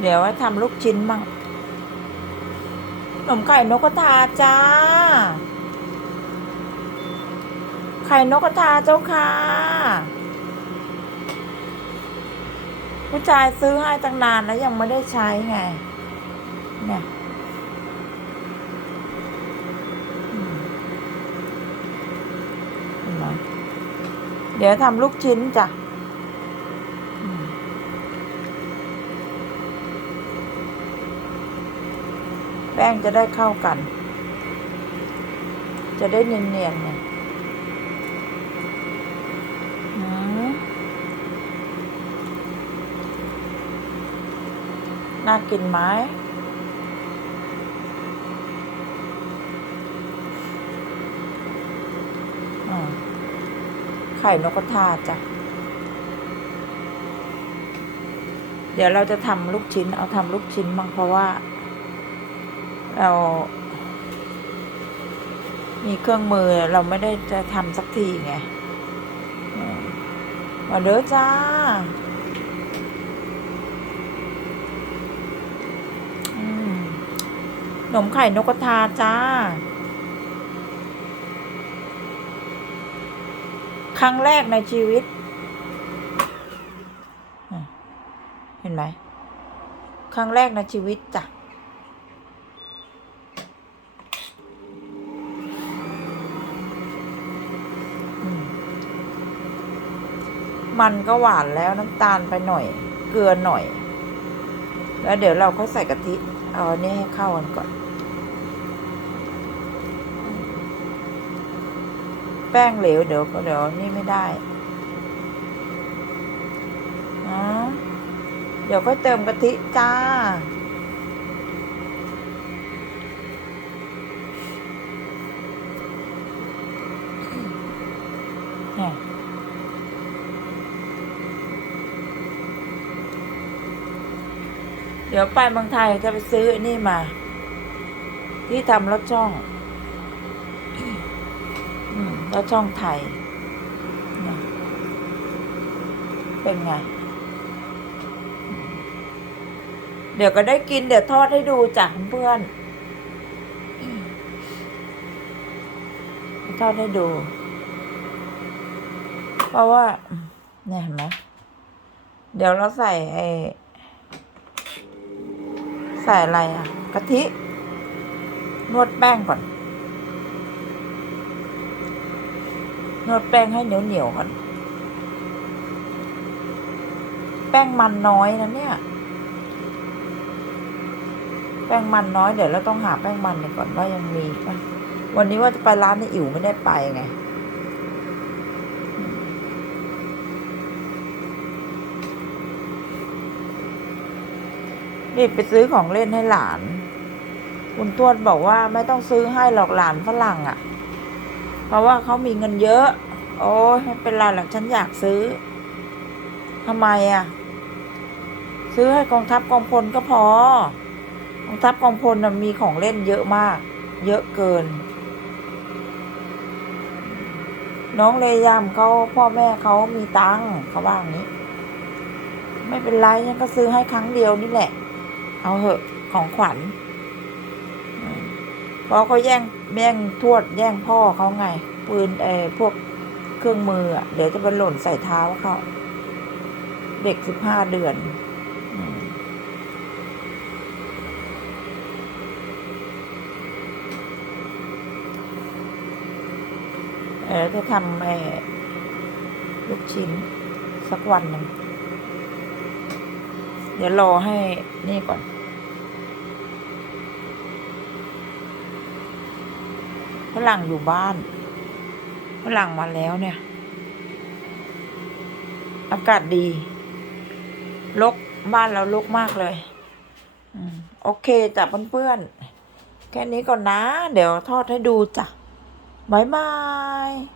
เดี๋ยวไว้ทำลูกชิ้นมั่งขนมไข่นกกระทาจ้า ไข่นกกระทาเจ้าค่ะ ผู้ชายซื้อให้ตั้งนานแล้วยังไม่ได้ใช้ไง เนี่ยเดี๋ยวทำลูกชิ้นจ้ะอืมแป้งจะได้เข้ากัน จะได้เนียนๆเนี่ยอืมน่ากินไหมอืมไข่นกกระทาจ้ะ เดี๋ยวเราจะทำลูกชิ้น เอาทำลูกชิ้นบ้างเพราะว่า เรา มีเครื่องมือเราไม่ได้จะทำสักทีไงมาเด้อจ้าขนมไข่นกกระทาจ้า ครั้งแรกในชีวิต เห็นไหม ครั้งแรกในชีวิตจ้ะ มันก็หวานแล้วน้ำตาลไปหน่อย เกลือหน่อย แล้วเดี๋ยวเราค่อยใส่กะทิ เอาอันนี้ให้เข้ากันก่อน แป้งเหลวเดี๋ยวเดี๋ยวนี่ไม่ได้เดี๋ยวก็เติมกะทิจ้า เดี๋ยวไปเมืองไทยจะไปซื้อไอ้นี่มา ที่ทำรถช่องรถช่องไทย เป็นไง เดี๋ยวก็ได้กินเดี๋ยวทอดให้ดูจ้ะเพื่อนทอดให้ดู เพราะว่า เนี่ยเห็นไหมเดี๋ยวเราใส่ไอ้ ใส่อะไรอะกะทิ นวดแป้งก่อน นวดแป้งให้เหนียวเหนียวก่อน แป้งมันน้อยนะเนี่ย แป้งมันน้อยเดี๋ยวเราต้องหาแป้งมันก่อนว่ายังมีปะวันนี้ว่าจะไปร้านในอิ๋วไม่ได้ไปไง นี่ไปซื้อของเล่นให้หลาน คุณทวดบอกว่าไม่ต้องซื้อให้หรอกหลานฝรั่งอะ่ะ เพราะว่าเขามีเงินเยอะ โอ้ยไม่เป็นไรหรอกฉันอยากซื้อทำไมอะ่ะ ซื้อให้กองทัพกองพลก็พอ กองทัพกองพลนะมีของเล่นเยอะมาก เยอะเกิน น้องเลยามเขาพ่อแม่เขามีตังค์เขาว่าอย่างนี้ ไม่เป็นไรฉันก็ซื้อให้ครั้งเดียวนี่แหละ เอาเหอะของขวัญเพราะเขาแย่งแย่งทวดแย่งพ่อเขาไง ปืนเออพวกเครื่องมืออะเดี๋ยวจะไปหล่นใส่เท้าเขาเด็กสิบห้าเดือนเออจะทำไอ้ลูกชิ้นสักวันหนึ่ง ดี๋ยวรอให้นี่ก่อน ฝรั่งอยู่บ้าน ฝรั่งมาแล้วเนี่ย อากาศดีลกบ้านเราลกมากเลยอโอเคจ้ะเพื่อนๆ แค่นี้ก่อนนะ เดี๋ยวทอดให้ดูจ้ะบ๊ายบาย